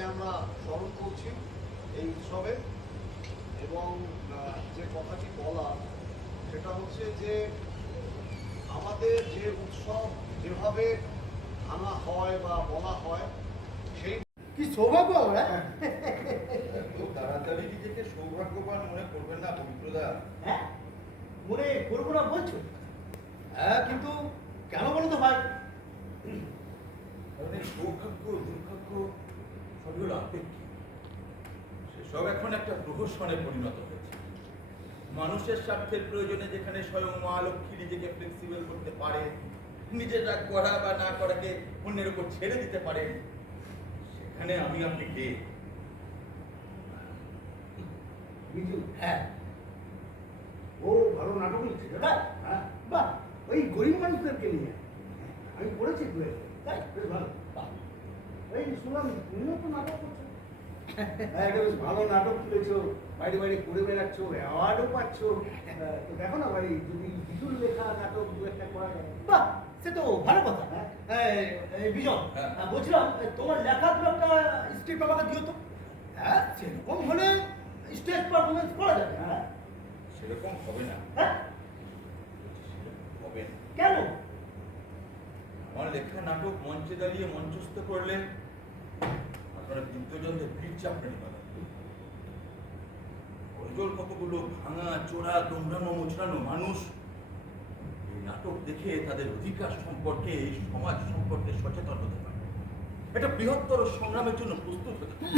তাকে আমরা স্মরণ করছি এই উৎসবে। এবং যে কথাটি বলা সেটা হচ্ছে যে আমাদের যে উৎসব যেভাবে আনা হয় বা বলা হয় সেই কি সৌভাগ্য আমরা খুব তাড়াতাড়ি নিজেকে সৌভাগ্যবান মনে করবেন না পবিত্রদা। হ্যাঁ মনে করবো না বলছো? হ্যাঁ কিন্তু কেন বলো তো ভাই? কারণ এই সৌভাগ্য দুর্ভাগ্য সবগুলো আপেক্ষিক, সেসব এখন একটা প্রহসনে পরিণত হয়েছে। মানুষের স্বার্থের প্রয়োজনে যেখানে স্বয়ং মা লক্ষ্মী নিজেকে ফ্লেক্সিবল করতে পারে, নিজের রাগ করা বা না করাকে অন্যের উপর ছেড়ে দিতে পারে, সেখানে আমি আপনি কে? বিজু হ্যাঁ ও ভালো নাটক লিখছে তাই? হ্যাঁ বাহ, ওই গরিব মানুষদেরকে নিয়ে আমি পড়েছি তাই বেশ ভালো। এই শুনলাম তুমিও তো নাটক করছো। হ্যাঁ এটা বেশ ভালো নাটক তুলেছো, বাইরে বাইরে করে বেড়াচ্ছ, অ্যাওয়ার্ডও পাচ্ছ। তো দেখো না ভাই যদি বিজুর লেখা নাটক দু একটা করা যায়। বাহ সে তো ভালো কথা। হ্যাঁ বিজন বলছিলাম তোমার লেখা দু একটা স্ক্রিপ্ট আমাকে দিও তো। হ্যাঁ সেরকম হলে স্টেজ পারফরমেন্স করা যাবে। হ্যাঁ সেরকম হবে না। হ্যাঁ হবে না। কেন? আমার লেখা নাটক মঞ্চে দাঁড়িয়ে মঞ্চস্থ করলে আপনারা বিদ্যজনদের ভিড় চাপড়ে পাবেন। ওইজোর কতগুলো ভাঙা চোরা দোমড়ানো মোচড়ানো মানুষ এই নাটক দেখে তাদের অধিকার সম্পর্কে, এই সমাজ সম্পর্কে সচেতন হতে পারে, এটা বৃহত্তর সংগ্রামের জন্য প্রস্তুত হতে পারে।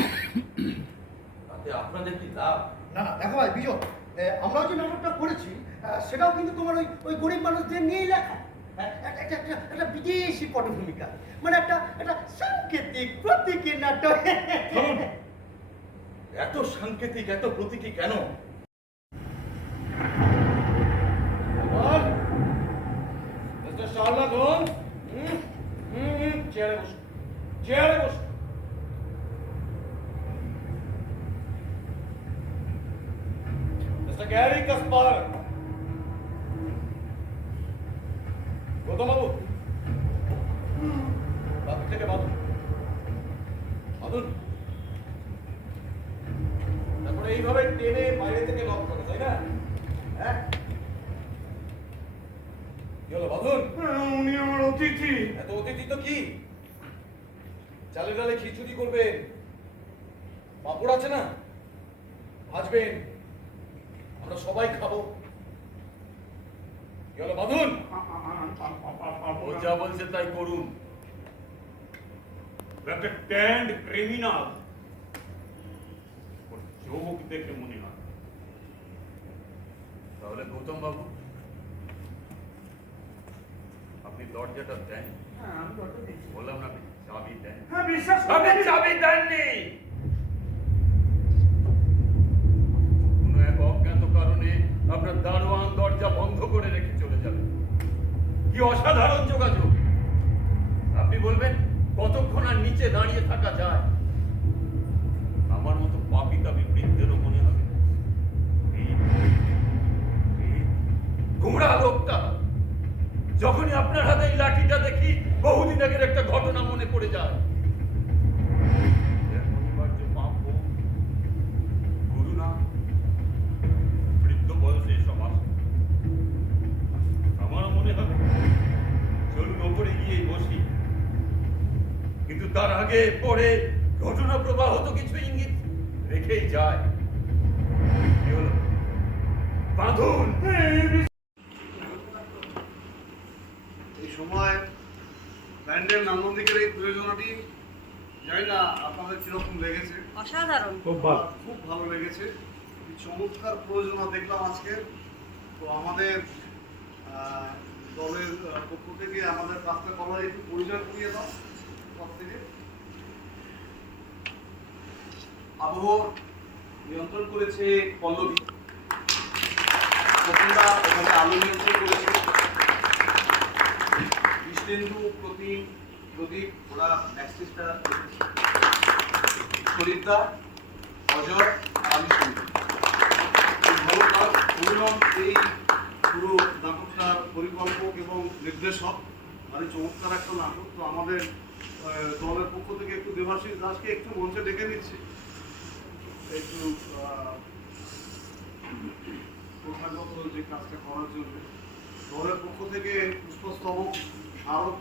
তাতে আপনাদের কি লাভ? না না দেখো ভাই বিজন, আমরাও যে নাটকটা করেছি সেটাও কিন্তু তোমার ওই ওই গরিব মানুষদের নিয়েই লেখা। একটা বিদেশি পটভূমিকা, মানে একটা সাংকেতিক প্রতীকী নাটক। এত সাংকেতিক এত প্রতীকী কেন? চেয়ারে বসো, চেয়ারে বসো। Mr. Gary Kasparov. গৌতম বাবু বাবু থেকে বাঁধুন, বাঁধুন। তারপরে এইভাবে টেনে বাইরে থেকে লক করো, তাই না? হ্যাঁ কি হলো বাঁধুন? উনি আমার অতিথি। এত অতিথি তো কি, চালে ডালে খিচুড়ি করবেন, পাঁপড় আছে না, ভাজবেন, আমরা সবাই খাবো। কি হলো বাঁধুন? ও যা বলছে তাই করুন। একটা ট্যান্ড ক্রিমিনাল, ওর চোখ দেখে মনে হয়। তাহলে গৌতম বাবু আপনি দরজাটা দেন। বললাম না আপনি চাবি দেন। আপনি চাবি দেননি। কোনো এক অজ্ঞাত কারণে আপনার দারোয়ান দরজা বন্ধ করে রেখে চলে যাবে। কি অসাধারণ যোগাযোগ! আপনি বলবেন কতক্ষণ আর নিচে দাঁড়িয়ে থাকা যায়? আমার মতো পাপি তাপি বৃদ্ধেরও মনে হবে এই গোমড়া লোকটা। যখনই আপনার হাতে এই লাঠিটা দেখি বহুদিন আগের একটা ঘটনা মনে পড়ে যায়। অনিবার্য পাপ হোক, করুণা, বৃদ্ধ বয়সে এসব আসে। আমারও মনে হবে চলুন ওপরে গিয়ে বসি, কিন্তু তার আগে পরে ঘটনা প্রবাহ তো কিছু ইঙ্গিত রেখেই যায়। কি হলো বাঁধুন। এই সময় ব্যান্ডের নান্দনিকের এই প্রয়োজনটি জানি না আপনাদের কিরকম লেগেছে। অসাধারণ, খুব ভালো লেগেছে। এই চমৎকার প্রয়োজনা দেখলাম আজকে। তো আমাদের দলের পক্ষ থেকে আমাদের কাজটা করার একটু পরিচয় করিয়ে দাও সব থেকে। আবহ নিয়ন্ত্রণ করেছে পল্লবী, প্রতিমা এখানে আলো নিয়ন্ত্রণ করেছে, কৃষ্ণেন্দু, প্রদীপ ওরা ব্যাকস্টেজটা সরিতা, অজয় আর আমি শুনি। ভালো কাজ অনুরম এই পুরো নাটকটার পরিকল্পক এবং নির্দেশক, মানে চমৎকার একটা নাটক। তো আমাদের দলের পক্ষ থেকে একটু দেবাশিস দাসকে একটু মঞ্চে ডেকে নিচ্ছি একটু প্রথাগত যে কাজটা করার জন্য দলের পক্ষ থেকে পুষ্পস্তবক স্মারক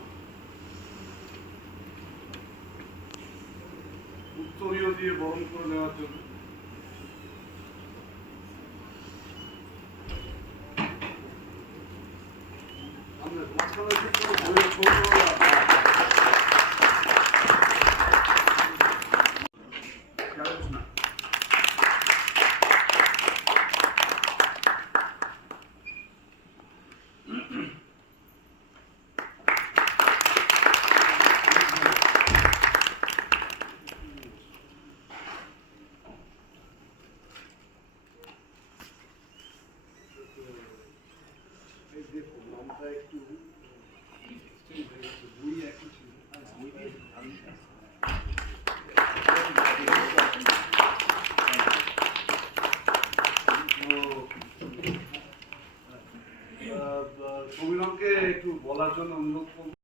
উত্তরীয় দিয়ে বরণ করে নেওয়ার জন্য আমরা মাঝখানে একটু বইয়ের ছবি তোলা। এই দেখুন নামটা একটু exchange হয়ে গেছে। বই একই ছিল। বই দিয়ে আমি সমীরণকে একটু বলার জন্য অনুরোধ করব।